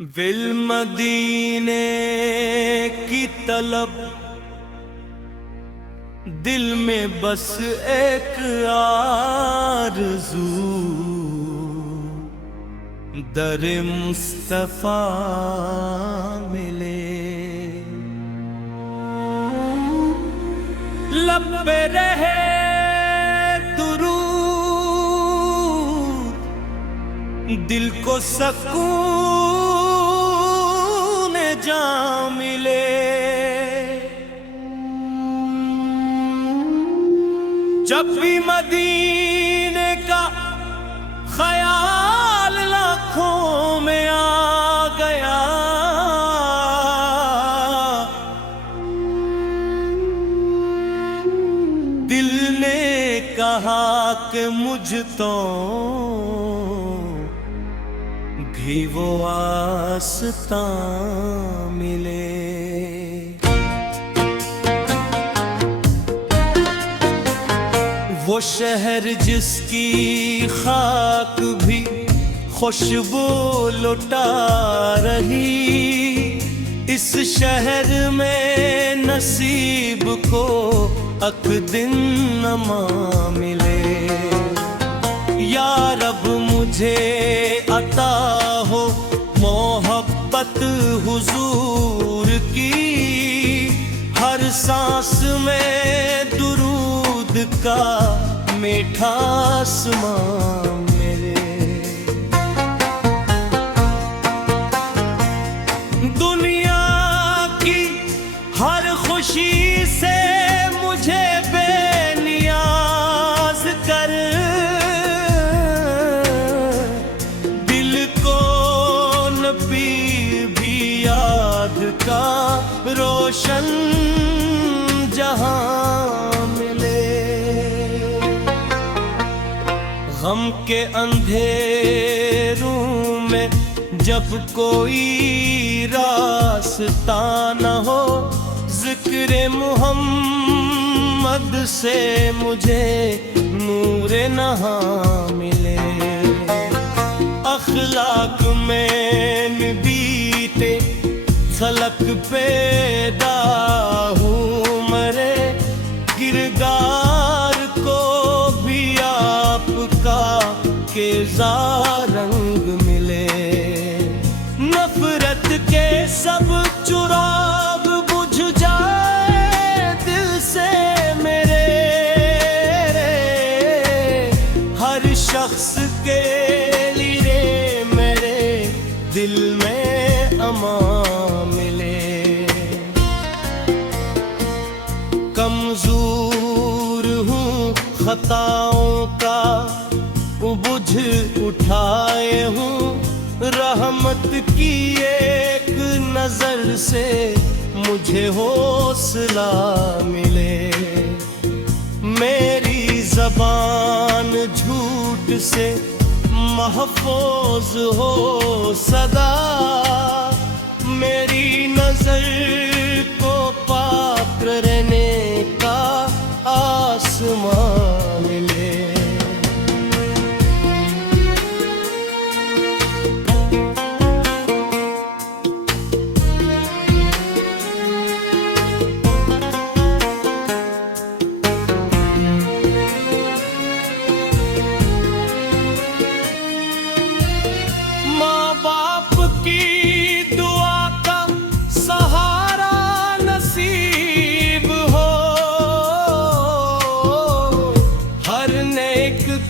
Will मदीने की तलब दिल में बस एक आरज़ू, दर मुस्तफा मिले। लब पे रहे दुरूद, दिल को सकून जा मिले। जब भी मदीने का ख्याल लाखों में आ गया, दिल ने कहा कि मुझ तो भी वो आस्था मिले। वो शहर जिसकी खाक भी खुशबू लुटा रही, इस शहर में नसीब को अक दिन नमा मिले। या रब मुझे अता हो मोहब्बत हुजूर की, हर सांस में दुरूद का मीठा आसमां मिले। दुनिया की हर खुशी से मुझे बेनियाज कर, दिल को नबी भी याद का रोशन जहां मिले। गम के अंधेरों में जब कोई रास्ता न हो, जिक्र मुहम्मद से मुझे नूरे नहा मिले। अखलाक में बीते फलक पैदा हूँ मरे, किरदार को भी आपका केज़ा रंग मिले। नफरत के सब चुराग बुझ जाए दिल से मेरे, हर शख्स के लिए मेरे दिल में अमान मिले। कमजोर हूँ खताओं का बुझ उठाए हूँ, रहमत की एक नजर से मुझे हौसला मिले। मेरी जबान झूठ से महफूज हो सदा, मेरी नजर को पाक रहने का आसमां मिले।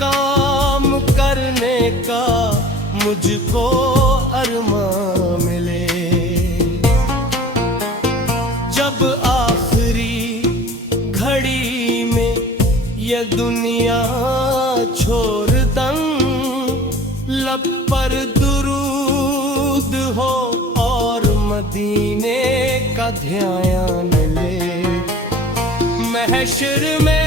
काम करने का मुझको अरमान मिले। जब आखिरी घड़ी में ये दुनिया छोड़ दम, लब पर दुरूद हो और मदीने का ध्यान ले। महशर में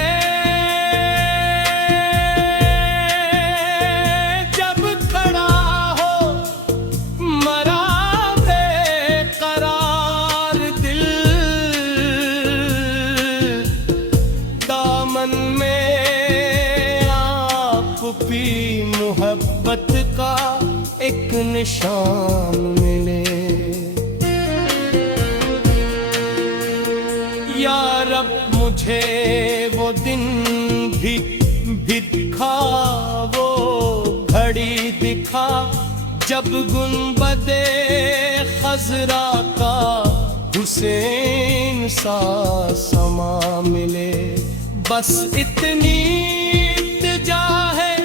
मोहब्बत का एक निशान मिले। जब गुंबदे खजरा का हुसैन सा समा मिले, बस इतनी इल्तिजा है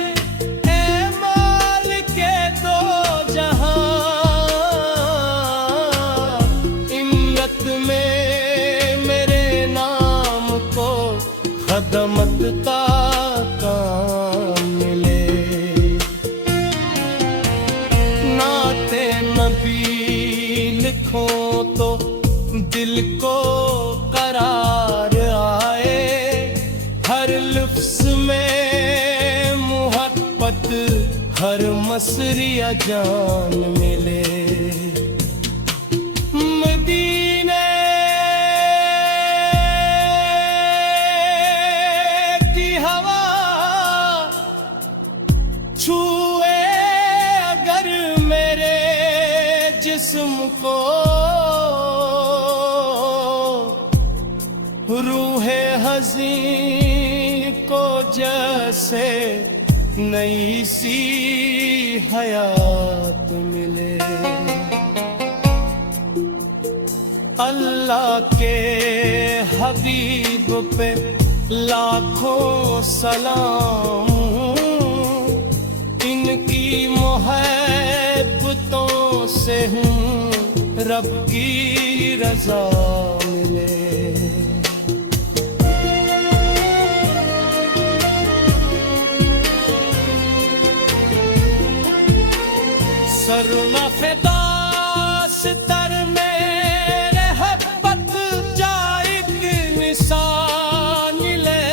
ए मालिक दो जहां, इम्मत में मेरे नाम को खदमत का काम मिले। नाते नबी लिखो तो दिल को करार आए, हर लफ्ज़ में मुहब्बत, हर मसरिया जान मिले। मदीने की हवा छुए अगर मेरे जिस्म को, रूहे हज़ीं को जैसे नई सी हयात मिले। अल्लाह के हबीब पे लाखों सलाम, इनकी मोहब्बतों से हूँ रब की रज़ा मिले। सरुना फिदा सितर मेरे हब्बत जाइक निशान ले,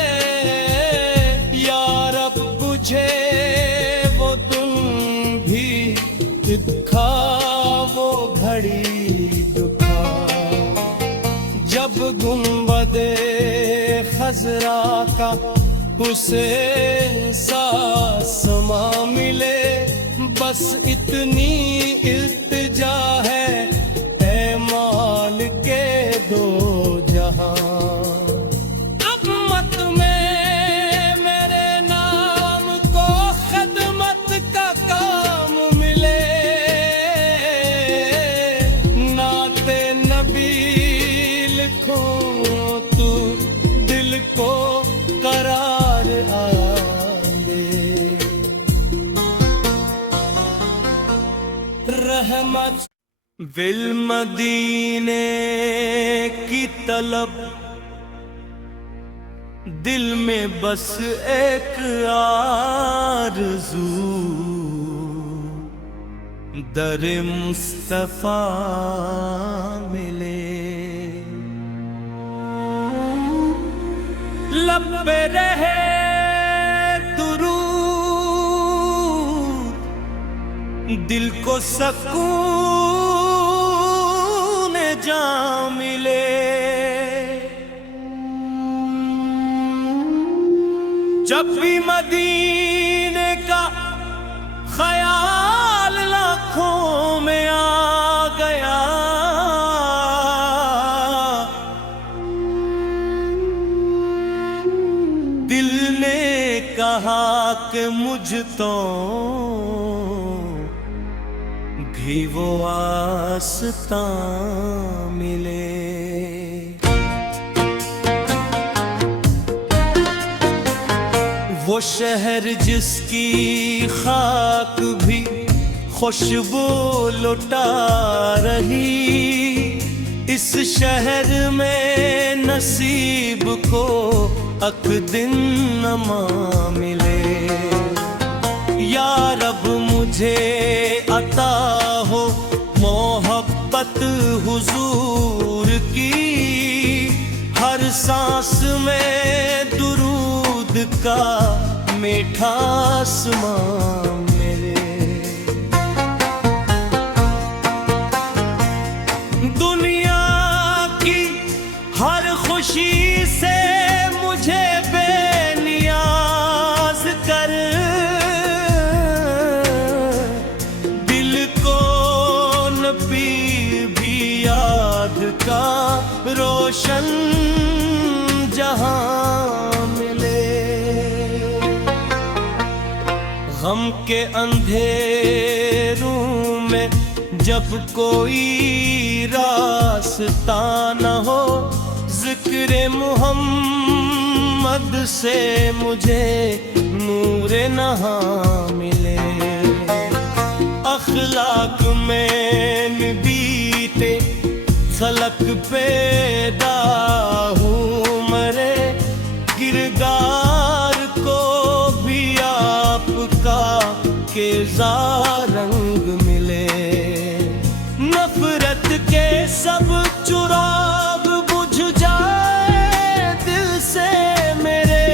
या रब बुझे वो तुम भी दिखा वो घड़ी दुखा, जब गुंबदे खजरा का उसे सासमा मिले, बस इतनी इल्तिजा है ए मालिक दो जहां, उम्मत में मेरे नाम को खदमत का काम मिले। नाते नबी लिखो तू दिल को करार आए। रहमत विल मदीने की तलब, दिल में बस एक आरज़ू, दर मुस्तफा मिले। लब पे रहे दिल को सकून जा मिले। जब भी मदीने का ख्याल लाखों में आ गया, दिल ने कहा कि मुझ तो भी वो आस्था मिले। वो शहर जिसकी खाक भी खुशबू लुटा रही, इस शहर में नसीब को अक दिन नमा मिले। या रब मुझे अता हो मोहब्बत हुजूर की, हर सांस में दुरूद का मीठा आसमां मिले। दुनिया की हर खुशी से मुझे बेनियाज कर, का रोशन जहां मिले। गम के अंधेरों जब कोई रास्ता न हो जिक्र मुहम्मद से मुझे नूरे नहाँ मिले। अखलाक में बीते फलक पैदा हूँ मरे, किरदार को भी आपका केज़ा रंग मिले। नफरत के सब चुराग बुझ जाए दिल से मेरे,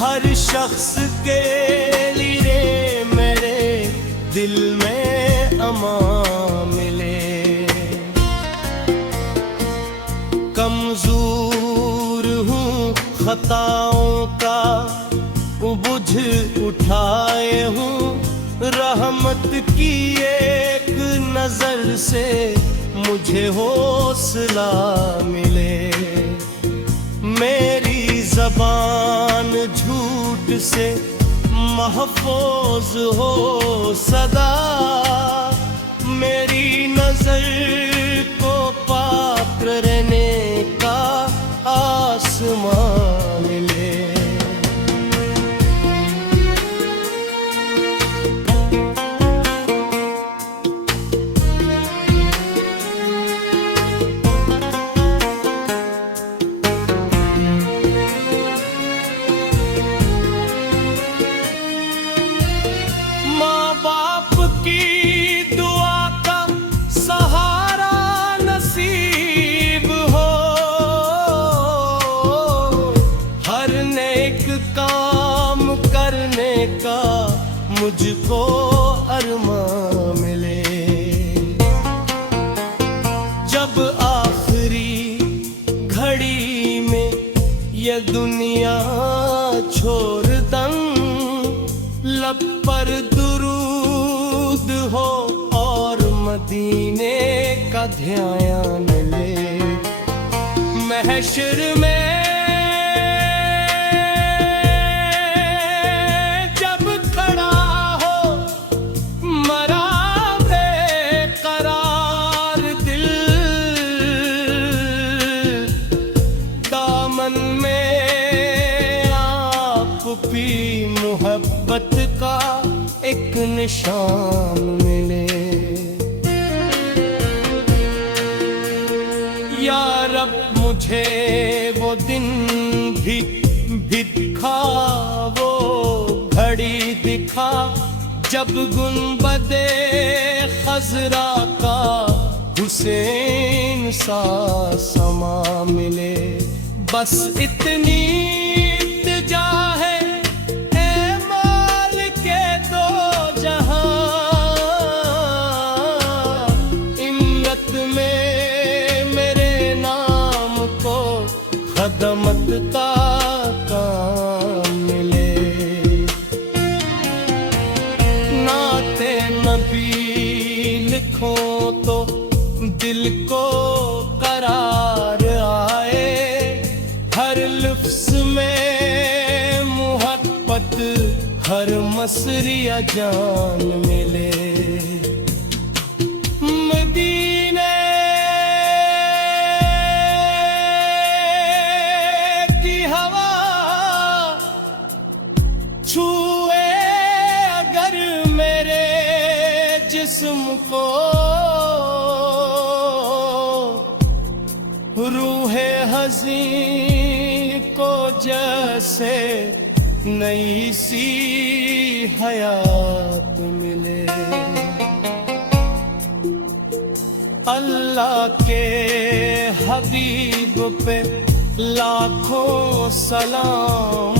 हर शख्स के लिए मेरे दिल में अमान मिले। कमजोर हूँ खताओं का बुझ उठाए हूँ, रहमत की एक नजर से मुझे हौसला मिले। मेरी ज़बान झूठ से महफूज हो सदा, मेरी नजर को पाक रहने का आसमान मिले। मुझको अरमान मिले। जब आखिरी घड़ी में ये दुनिया छोड़ दम, लब पर दुरूद हो और मदीने का ध्यान ले। महशर में मोहब्बत का एक निशान मिले। या रब मुझे वो दिन भी दिखा, वो घड़ी दिखा जब गुंबदे खजरा का हुसैन सा समा मिले। बस इतनी इल्तिजा है खदमत का काम मिले। नाते नबी लिखो तो दिल को करार आए, हर लफ्ज़ में मोहब्बत, हर मसरिया जान मिले। छुए अगर मेरे जिस्म को रूहे हज़ीं को, जैसे नई सी हयात मिले। अल्लाह के हबीब पे लाखों सलाम,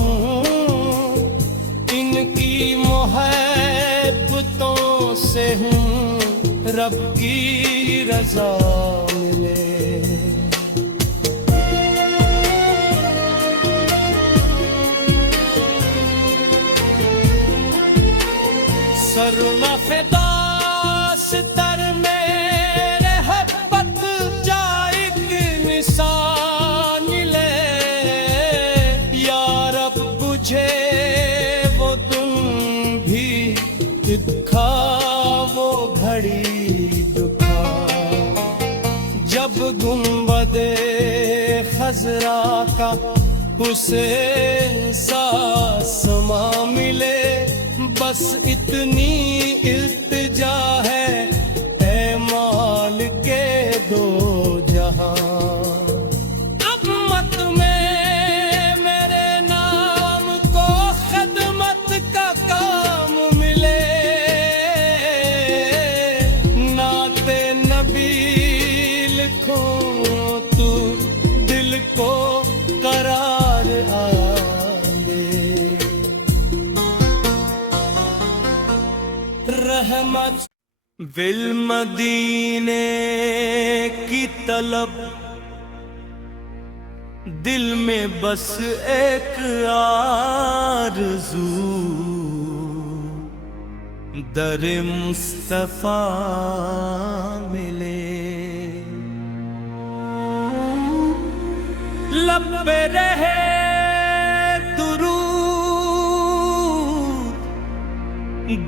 इनकी मोहब्बतों से हूँ रब की रज़ा मिले। सर्वफ़िदा सितर मेरे हब्बत जाइक निशान ले। या रब बुझे वो तुम भी दिखा वो घड़ी दुखा जब गुंबदे खजरा का उसे सासमा मिले। बस इतनी इल्तिजा है ऐ मालिक दो जहां, अम्मत में मेरे नाम को खिदमत का काम मिले। नाते नबी लिखो तू दिल को करार आगे। रहमत विल मदीने की तलब दिल में बस एक आरज़ू, दर मुस्तफा मिले। लब पे रहे दुरूद,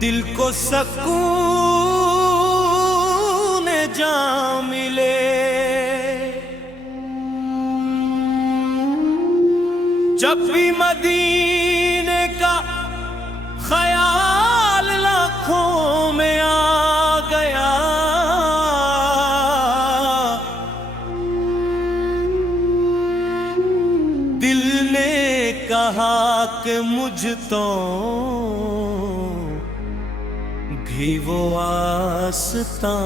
दिल को सकून जा मिले। जब भी मदीने का ख्याल लाखों में आ गया, दिल ने कहा कि मुझ तो घी वो आस्तां